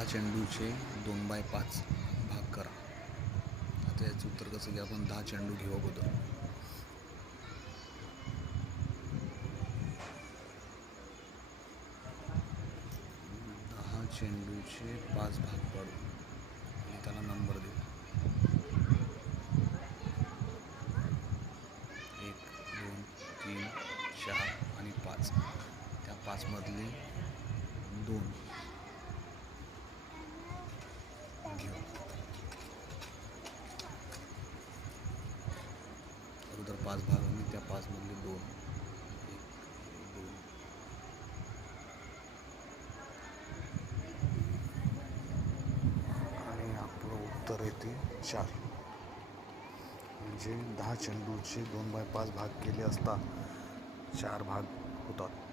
10 चेंडूचे 2/5 भाग करा. आता याचं उत्तर कसं की आपण 10 चेंडू घेऊ अगोदर. 10 चेंडूचे 5 भाग पाडू आणि त्याला नंबर देऊ. 1, 2, 3, 4 आणि 5. त्या 5 मधले 2 घेऊ. अगोदर 5 भाग आणि त्या 5 मधले 2. 1, 2. आणि आपलं उत्तर येते 4. म्हणजे 10 चेंडूचे 2/5 भाग केले असता 4 भाग होतात.